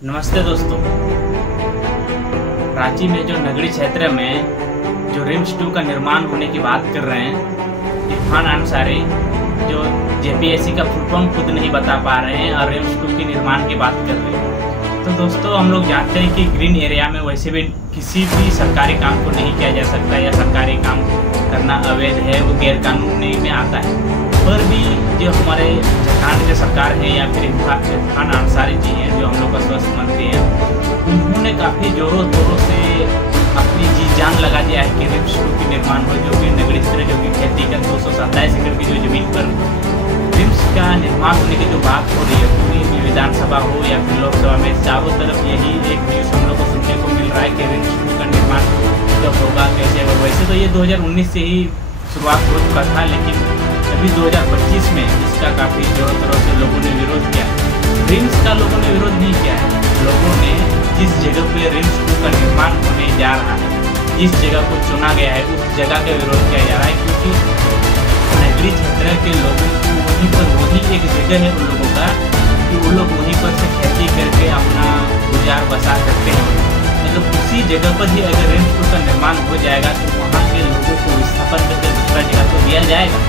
नमस्ते दोस्तों। रांची में जो नगरी क्षेत्र में जो रिम्स 2 का निर्माण होने की बात कर रहे हैं, इरफान अंसारी जो जेपीएससी का फुल फॉर्म खुद नहीं बता पा रहे हैं और रिम्स 2 के निर्माण की बात कर रहे हैं। तो दोस्तों, हम लोग जानते हैं कि ग्रीन एरिया में वैसे भी किसी भी सरकारी काम को नहीं किया जा सकता या सरकारी काम करना अवैध है, वो गैर कानूनी में आता है। पर भी जो हमारे झारखंड के सरकार है या फिर इरफान अंसारी जी हैं, जो हम लोग का स्वास्थ्य मंत्री हैं, उन्होंने काफ़ी जोरों शोरों से अपनी जी जान लगा दिया है कि रिम्स 2 की निर्माण हो, जो कि नगरीय क्षेत्र जो कि खेती का 227 एकड़ की जो जमीन पर रिम्स का निर्माण होने की जो बात हो रही है, पूरी विधानसभा हो या फिर लोकसभा में, चारों तरफ यही एक न्यूज़ हम लोग को सुनने को मिल रहा है कि रिम्स 2 का निर्माण कब होगा, कैसे होगा। वैसे तो ये 2019 से ही शुरुआत हो चुका था, लेकिन अभी 2025 में इसका काफ़ी जोरों शोरों से लोगों ने विरोध किया। रिम्स का लोगों ने विरोध नहीं किया है, लोगों ने जिस जगह पे रिम्स 2 का निर्माण होने जा रहा है, जिस जगह को चुना गया है, उस जगह का विरोध किया जा रहा है, क्योंकि नगरीय क्षेत्र के लोगों को वहीं एक जगह है उन लोगों का कि वो लोग वहीं पर से खेती करके अपना गुजार बसा सकते हैं। मतलब उसी जगह पर ही अगर रिम्स 2 का निर्माण हो जाएगा तो वहाँ के लोगों को विस्थापन करके दूसरा जगह तो दिया जाएगा,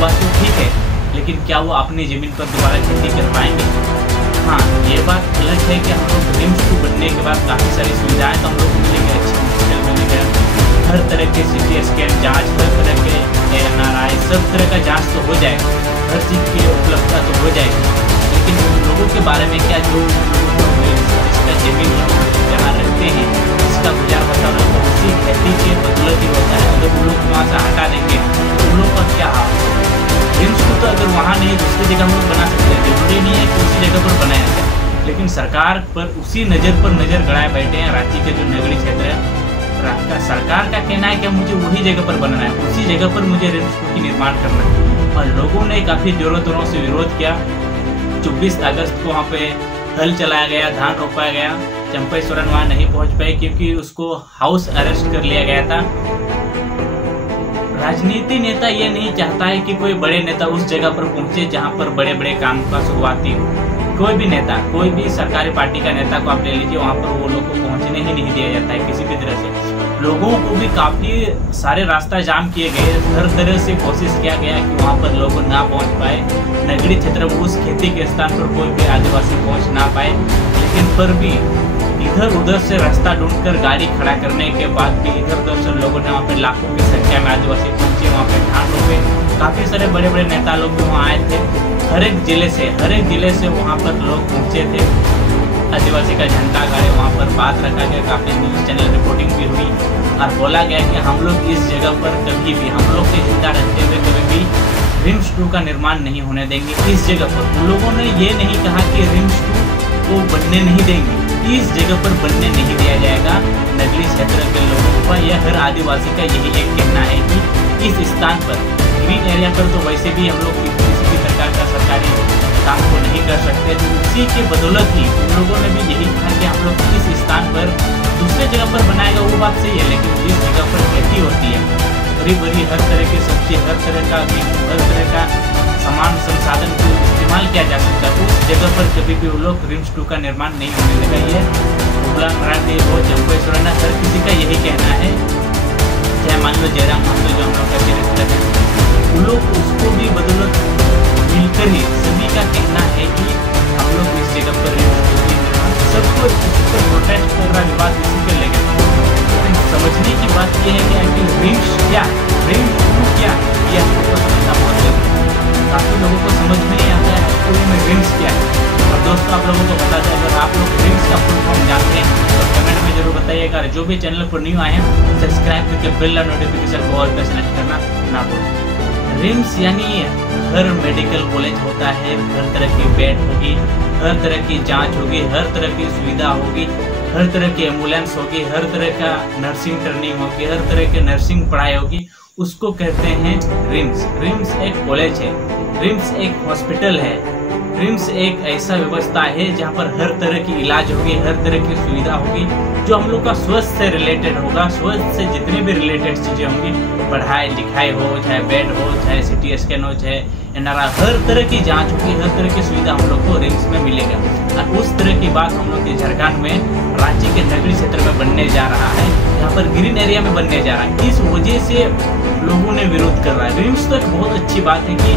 बात तो ठीक है, लेकिन क्या वो अपनी ज़मीन पर दोबारा खेती कर पाएंगे? हाँ, ये बात अलग है कि हम लोग रिम्स 2 बनने के बाद काफ़ी सारी सुविधाएं तो हम लोग को मिलेंगे, अच्छे हॉस्पिटल मिलेंगे, हर तरह के CT स्कैन जाँच, हर तरह के MRI, सब तरह का जाँच तो हो जाएगा, हर चीज़ की उपलब्धता तो हो जाएगी। लेकिन उन लोगों के बारे में क्या, जो इसका जमीन जहाँ रहते हैं, इसका गुजार बसा तो उसी खेती के बदौलत ही होता है। अगर उन लोग वहाँ से हटा देंगे तो उन लोगों का क्या हाल होगा? रिम्स 2 तो अगर वहाँ नहीं दूसरी जगह हम लोग बना सकते हैं, जरूरी नहीं है कि उसी जगह पर बनाया जाए, लेकिन सरकार पर उसी नज़र पर नज़र गड़ाए बैठे हैं रांची के जो नगरीय क्षेत्र है। सरकार का कहना है कि मुझे वही जगह पर बनना है, उसी जगह पर मुझे रिम्स 2 की निर्माण करना है, और लोगों ने काफ़ी जोरों शोरों से विरोध किया। 24 अगस्त को वहाँ पे हल चलाया गया, धान रोपाया गया, चंपई सोरेन वहाँ नहीं पहुँच पाए क्योंकि उसको हाउस अरेस्ट कर लिया गया था। राजनीति नेता ये नहीं चाहता है कि कोई बड़े नेता उस जगह पर पहुंचे जहां पर बड़े बड़े काम का शुरुआती हो। कोई भी नेता, कोई भी सरकारी पार्टी का नेता को आप ले लीजिए, वहां पर वो लोग को पहुंचने ही नहीं दिया जाता है किसी भी तरह से। लोगों को भी काफ़ी सारे रास्ता जाम किए गए, हर तरह से कोशिश किया गया कि वहाँ पर लोग ना पहुँच पाए, नगरीय क्षेत्र में उस खेती के स्थान पर कोई भी आदिवासी पहुँच ना पाए। लेकिन पर भी इधर उधर से रास्ता ढूंढकर गाड़ी खड़ा करने के बाद भी इधर उधर से लोगों ने वहाँ पे लाखों की संख्या में आदिवासी पहुंचे, वहाँ पे धान रोपे। काफ़ी सारे बड़े बड़े नेता लोग भी वहाँ आए थे, हर एक जिले से वहाँ पर लोग पहुँचे थे। आदिवासी का झंडा गाड़े, वहाँ पर बात रखा गया, काफ़ी न्यूज़ चैनल रिपोर्टिंग भी हुई और बोला गया कि हम लोग इस जगह पर कभी भी, हम लोग के जिंदा रहते हुए कभी भी रिम्स 2 का निर्माण नहीं होने देंगे इस जगह पर। उन लोगों ने ये नहीं कहा कि रिम्स 2 को बनने नहीं देंगे, इस जगह पर बनने नहीं दिया जाएगा। नगरीय क्षेत्र के लोगों का, यह हर आदिवासी का यही एक कहना है कि इस स्थान पर, ग्रीन एरिया पर तो वैसे भी हम लोग किसी भी प्रकार का सरकारी काम को नहीं कर सकते, तो उसी के बदौलत ही उन लोगों ने भी यही कहा कि हम लोग इस स्थान पर दूसरे जगह पर बनाएगा, वो बात सही है, लेकिन जिस जगह पर खेती होती है, बड़ी बड़ी हर तरह की सब्जी, हर तरह का गेहूँ, हर तरह का सामान संसाधन को इस्तेमाल किया जा सकता है, उस जगह पर कभी भी वो लोग रिम्स 2 का निर्माण नहीं होने लगा। ये बुला मराठी हो, चंपई सोरेन, हर किसी का यही कहना है। चाहे मान लो जयराम मान लो, जो हम लोग का चरित्र है, वो लोग उसको भी बदौलत मिलकर ही सभी का कहना है कि हम लोग इस जगह पर सबको प्रोटेस्ट कर रहा विवाद इसी को लेकर। लेकिन समझने की बात यह है कि आखिर रिम्स क्या है, रिम्स 2 क्या है, ये आपको समझना बहुत जरूरी है। काफ़ी लोगों को समझ नहीं आता है पूरे में रिम्स क्या है। और दोस्तों, आप लोगों को बता दें, अगर आप लोग रिम्स का फुल फॉर्म जानते हैं तो कमेंट में जरूर बताइएगा। जो भी चैनल पर न्यू आए हैं, सब्सक्राइब करके बेल नोटिफिकेशन को ऑल पे सेलेक्ट करना ना भूलें। रिम्स यानी हर मेडिकल कॉलेज होता है, हर तरह की बेड होगी, हर तरह की जांच होगी, हर तरह की सुविधा होगी, हर तरह की एम्बुलेंस होगी, हर तरह का नर्सिंग ट्रेनिंग होगी, हर तरह की नर्सिंग पढ़ाई होगी, उसको कहते हैं रिम्स। रिम्स एक कॉलेज है, रिम्स एक हॉस्पिटल है, रिम्स एक ऐसा व्यवस्था है जहाँ पर हर तरह की इलाज होगी, हर तरह की सुविधा होगी, जो हम लोग का स्वास्थ्य से रिलेटेड होगा। स्वास्थ्य से जितने भी रिलेटेड चीज़ें होंगी, पढ़ाई लिखाई हो, चाहे बेड हो, चाहे CT स्कैन हो, चाहे एनआरआई, हर तरह की जांच होगी, हर तरह की सुविधा हम लोग को रिम्स में मिलेगा। और उस तरह की बात हम लोग के झारखंड में रांची के नगरी क्षेत्र में बनने जा रहा है, यहाँ पर ग्रीन एरिया में बनने जा रहा है। इस वजह से लोगों ने विरोध कर रहा है। रिम्स तो एक बहुत अच्छी बात है कि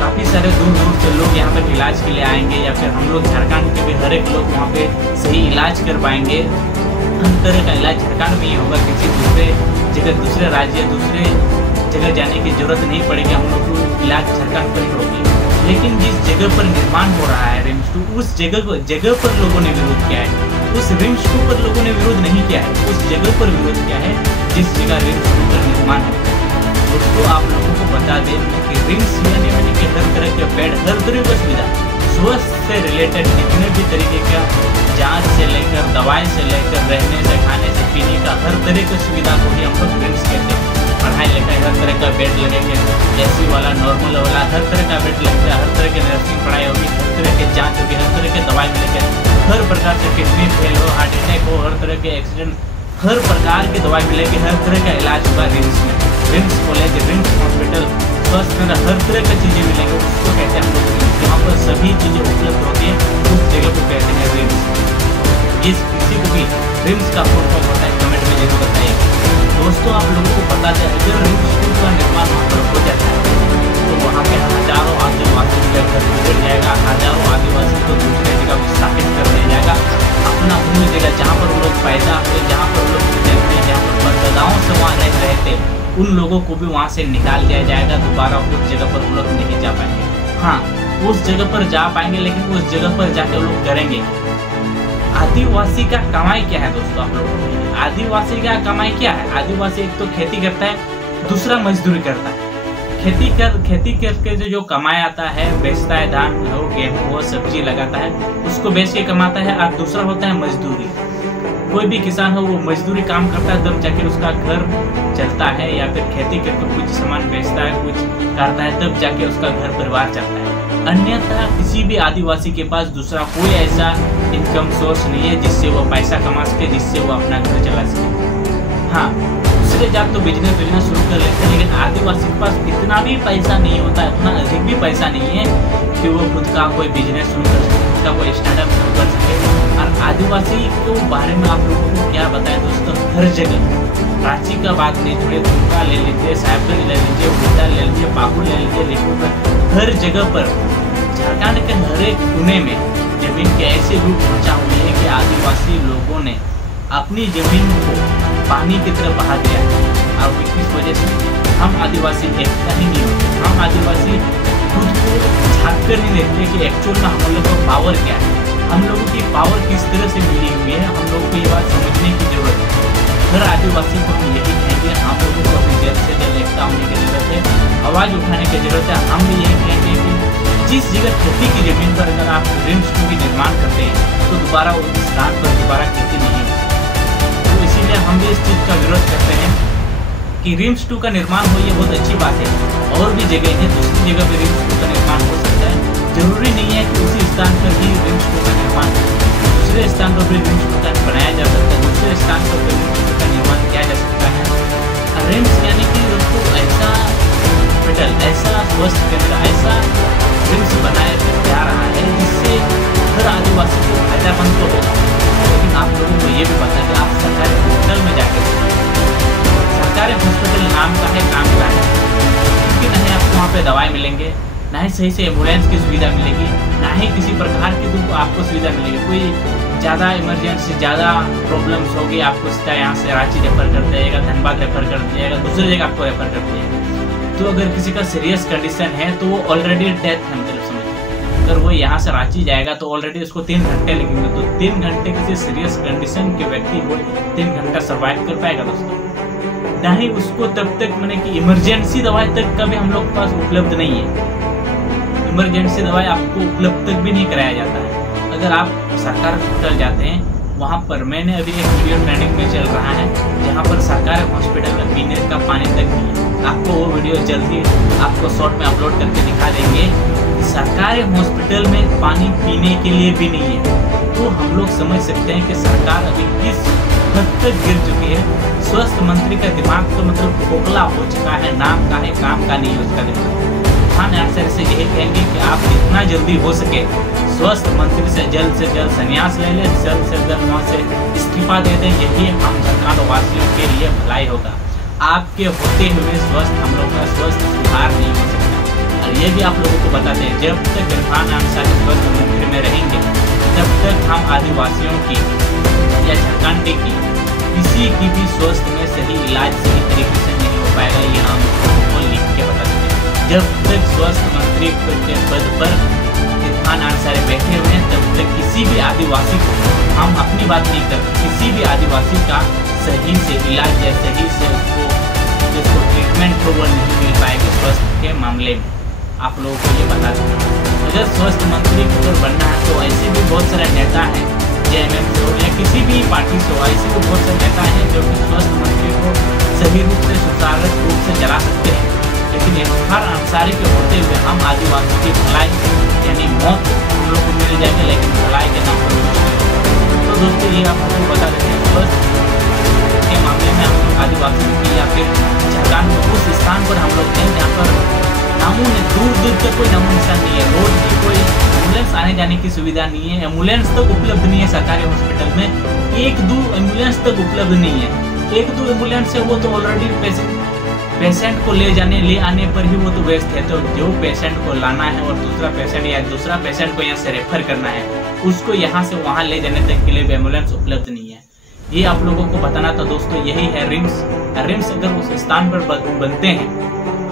काफ़ी सारे दूर दूर से लोग यहाँ पर इलाज के लिए आएंगे, या फिर हम लोग झारखंड के भी हर एक लोग वहाँ पे सही इलाज कर पाएंगे। हर तरह का इलाज झारखंड में ही होगा, किसी दूसरे जगह, दूसरे राज्य, दूसरे जगह जाने की जरूरत नहीं पड़ेगी, हम लोग को इलाज झारखंड पर ही होगी। लेकिन जिस जगह पर निर्माण हो रहा है रिम्स 2, उस जगह पर लोगों ने विरोध किया है। उस रिम्स 2 पर लोगों ने विरोध नहीं किया है, उस जगह पर विरोध किया है जिस जगह रिम्स 2 का निर्माण हो। दोस्तों, आप लोगों को बता दें कि रिम्स यानी कि हर तरह के बेड, हर तरह की सुविधा, स्वास्थ्य से रिलेटेड जितने भी तरीके का जांच से लेकर दवाई से लेकर रहने से, खाने से, पीने का हर तरह की सुविधा को ही हम लोग रिम्स कहते हैं। पढ़ाई लिखाई हर तरह का बेड लगेंगे, एसी वाला, नॉर्मल वाला, हर तरह का बेड लगेगा, हर तरह की नर्सिंग पढ़ाई होगी, हर तरह की जांच होगी, हर तरह की दवाई मिलेगी, हर प्रकार से किडनी फेल हो, हार्ट अटैक हो, हर तरह के एक्सीडेंट, हर प्रकार की दवाई मिलेगी, हर तरह का इलाज होगा रिम्स में। रिम्स कॉलेज, रिम्स हॉस्पिटल, स्वास्थ्य केंद्र, हर तरह की चीज़ें मिलेंगी, उसको कहते हैं हम लोग रिम्स। यहाँ पर सभी चीज़ें उपलब्ध होती हैं, उस जगह को कहते हैं रिम्स। जिस किसी को भी रिम्स का फुल फॉर्म होता है कमेंट में जरूर बताइए। दोस्तों, आप लोगों को पता है अगर रिम्स 2 का निर्माण वहाँ पर हो जाता है तो वहाँ पे हजारों आदिवासी का घर गुजर जाएगा, हजारों आदिवासी को दूसरे जगह विस्थापित कर दिया जाएगा। अपना मूल जगह जहाँ पर वो लोग पैदा हुए, जहाँ पर लोग गुजरते, जहाँ पर परदादाओं से वहाँ रह रहे थे, उन लोगों को भी वहाँ से निकाल दिया जाएगा। दोबारा उस जगह पर वो लोग नहीं जा पाएंगे। हाँ, उस जगह पर जा पाएंगे, लेकिन उस जगह पर जाकर लोग करेंगे। आदिवासी का कमाई क्या है दोस्तों? आप लोगों को आदिवासी का कमाई क्या है? आदिवासी एक तो खेती करता है, दूसरा मजदूरी करता है। खेती करके जो कमाई आता है, बेचता है, धान हो, गेहूं हो, सब्जी लगाता है, उसको बेच के कमाता है। और दूसरा होता है मजदूरी। कोई भी किसान हो, वो मजदूरी काम करता है, तब जाके उसका घर चलता है, या फिर खेती करके कुछ सामान बेचता है, कुछ करता है, तब जाके उसका घर परिवार चलता है। अन्यथा किसी भी आदिवासी के पास दूसरा कोई ऐसा इनकम सोर्स नहीं है जिससे वो पैसा कमा सके, जिससे वो अपना घर चला सके। हाँ, दूसरे जात तो बिजनेस शुरू कर लेते हैं, लेकिन आदिवासी के पास इतना भी पैसा नहीं होता है, उतना अधिक भी पैसा नहीं है कि वो खुद का कोई बिजनेस शुरू कर सके, खुद का कोई स्टार्टअप शुरू कर सके। और आदिवासी के बारे में आप लोगों को क्या बताएं दोस्तों? हर जगह, रांची का बात नहीं छोड़िए, दुमका ले लीजिए, साहेबगंज ले लीजिए, उड़ीसा ले लीजिए, पाकुड़ ले लीजिए, रिपोर्ट, हर जगह पर झारखंड के हर एक कोने में जमीन के ऐसे रूप पहुँचा हुए हैं कि आदिवासी लोगों ने अपनी जमीन को पानी की तरफ बहा दिया। और इस वजह से हम आदिवासी एकता ही नहीं होते। हम आदिवासी खुद को झाँक कर नहीं देखते कि एक्चुअल में हम लोगों का पावर क्या है, हम लोगों की पावर किस तरह से मिली हुई है। हम लोगों को ये बात समझने की जरूरत है। हर आदिवासी को हम यही कहेंगे, हम लोगों को अपनी जल्द से जल्द एकता होने की जरूरत है, आवाज़ उठाने की जरूरत है। हम भी यही कहेंगे कि जिस जगह खेती की जमीन पर अगर आप रिम्स 2 की निर्माण करते हैं तो दोबारा उस स्थान पर दोबारा खेती नहीं हो सकती। तो इसीलिए हम भी इस चीज़ का विरोध करते हैं कि रिम्स 2 का निर्माण हो, ये बहुत अच्छी बात है। और भी जगह है, दूसरी जगह पर रिम्स 2 का निर्माण हो सकता है। जरूरी नहीं है कि उसी स्थान पर ही रिम्स 2 का निर्माण हो, दूसरे स्थान पर भी रिम्स 2 का बनाया जा सकता है, दूसरे स्थान पर भी रिम्स 2 का निर्माण किया जा सकता है। रिम्स यानी कि उसको ऐसा हॉस्पिटल, ऐसा स्वास्थ्य केंद्र, ऐसा रिम्स बनाया जा रहा है जिससे हर आदिवासी को फायदेमंद तो होगा। लेकिन आप लोगों को ये भी पता है कि आप सरकारी हॉस्पिटल में जाकर, सरकारी हॉस्पिटल नाम का है, काम का है, क्योंकि नहीं आपको वहाँ पे दवाई मिलेंगे, ना ही सही से एम्बुलेंस की सुविधा मिलेगी, ना ही किसी प्रकार की आपको सुविधा मिलेगी। कोई ज़्यादा इमरजेंसी, ज़्यादा प्रॉब्लम्स होगी, आपको सीधा यहाँ से रांची रेफर कर दिएगा, धनबाद रेफर कर दिएगा, दूसरी जगह आपको रेफर कर दिएगा। तो अगर किसी का सीरियस कंडीशन है तो वो ऑलरेडी डेथ है, मतलब समझिए। अगर वो यहाँ से रांची जाएगा तो ऑलरेडी उसको 3 घंटे लगेंगे। तो 3 घंटे किसी सीरियस कंडीशन के व्यक्ति को 3 घंटा सर्वाइव कर पाएगा दोस्तों? ना ही उसको तब तक मैंने कि इमरजेंसी दवाई तक का भी हम लोग के पास उपलब्ध नहीं है। इमरजेंसी दवाई आपको उपलब्ध तक भी नहीं कराया जाता है। अगर आप सरकारी हॉस्पिटल जाते हैं, वहाँ पर मैंने अभी एक वीडियो ट्रेंडिंग में चल रहा है जहाँ पर सरकारी हॉस्पिटल में पीने का पानी तक नहीं है। आपको वो वीडियो जल्दी आपको शॉर्ट में अपलोड करके दिखा देंगे। सरकारी हॉस्पिटल में पानी पीने के लिए भी नहीं है। तो हम लोग समझ सकते हैं कि सरकार अभी किस हद तक गिर चुकी है। स्वास्थ्य मंत्री का दिमाग तो मतलब खोखला हो चुका है, नाम का है, काम का नहीं है उसका दिमाग। इरफान अंसारी से यही कहेंगे कि आप जितना जल्दी हो सके स्वास्थ्य मंत्री से जल्द संन्यास ले ले, जल्द से जल्द वहाँ से इस्तीफा दे दें। यही हम झारखंड वासियों के लिए भलाई होगा। आपके होते हुए हम लोग का स्वास्थ्य सुधार नहीं हो सकता। और ये भी आप लोगों को बताते हैं, जब तक इरफान अंसारी स्वास्थ्य मंत्री में रहेंगे तब तक हम आदिवासियों की या झारखंड की किसी की भी स्वास्थ्य में सही इलाज सही तरीके से नहीं हो पाएगा। ये हम लोगों लिख के बता सकते हैं। जब तक स्वास्थ्य मंत्री के पद पर इरफान अंसारी बैठे हुए हैं तब तक किसी भी आदिवासी को, हम अपनी बात नहीं करते, किसी भी आदिवासी का सही से इलाज या सही से उसको जिसको ट्रीटमेंट हो वो नहीं मिल पाएगा स्वास्थ्य के मामले में। आप लोगों को ये बता दें, अगर स्वास्थ्य मंत्री को अगर बनना है तो ऐसे भी बहुत सारे नेता हैं, जेएमएम से हो या किसी भी पार्टी से हो, ऐसे भी बहुत सारे नेता हैं जो कि स्वास्थ्य मंत्री को सही रूप से सुचारू रूप से चला सकते हैं। लेकिन इरफान अंसारी के होते हुए हम आदिवासी की भलाई यानी मौत हम लोग को मिल जाएगी, लेकिन भलाई के नाम पर कुछ नहीं। तो दोस्तों ये आप लोगों को बता देते हैं, स्वास्थ्य के मामले में हम लोग आदिवासियों की या फिर झारखंड में उस स्थान पर हम लोग हैं जहाँ पर दूर तक कोई नामो निशान नहीं है। रोड की कोई एम्बुलेंस आने जाने की सुविधा नहीं है, एम्बुलेंस तक उपलब्ध नहीं है। सरकारी हॉस्पिटल में एक दो एम्बुलेंस तक उपलब्ध नहीं है। एक दो एम्बुलेंस है वो तो ऑलरेडी पेशेंट को ले आने पर ही वो तो व्यस्त है। तो जो पेशेंट को लाना है और दूसरा पेशेंट को यहाँ से रेफर करना है, उसको यहाँ से वहाँ ले जाने तक के लिए भी एम्बुलेंस उपलब्ध नहीं है। ये आप लोगों को बताना था दोस्तों। यही है रिम्स अगर उस स्थान पर बनते हैं,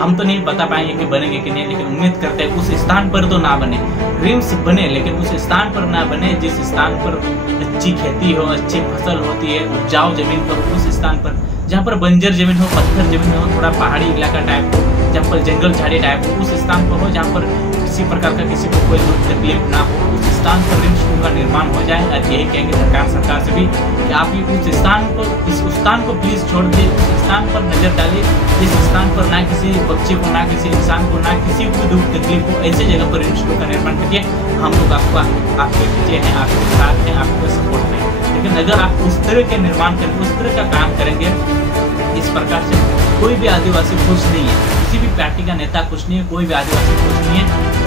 हम तो नहीं बता पाएंगे कि बनेंगे कि नहीं, लेकिन उम्मीद करते हैं उस स्थान पर तो ना बने। रिम्स बने लेकिन उस स्थान पर ना बने जिस स्थान पर अच्छी खेती हो, अच्छी फसल होती है, उपजाऊ जमीन पर, उस स्थान पर जहाँ पर बंजर जमीन हो, पत्थर जमीन हो, थोड़ा पहाड़ी इलाका टाइप हो, जहाँ पर जंगल झाड़ी टाइप हो, उस स्थान पर हो जहाँ पर किसी प्रकार का किसी को कोई दुख तकलीफ ना हो, उस स्थान पर रिम्स का निर्माण हो जाए। और यही कहेंगे सरकार से भी कि आप उस स्थान को प्लीज छोड़ दिए, उस स्थान पर नजर डालिए जिस स्थान पर ना किसी बच्चे को, ना किसी इंसान को, ना किसी को दुख तकलीफ हो, ऐसे जगह पर रिम्स का निर्माण करिए। हम लोग आपके पीछे हैं, आपके साथ हैं, आपके सपोर्ट में। लेकिन अगर आप उस तरह के निर्माण करेंगे, उस तरह का काम करेंगे, इस प्रकार से कोई भी आदिवासी खुश नहीं है, किसी भी पार्टी का नेता खुश नहीं है, कोई भी आदिवासी खुश नहीं है।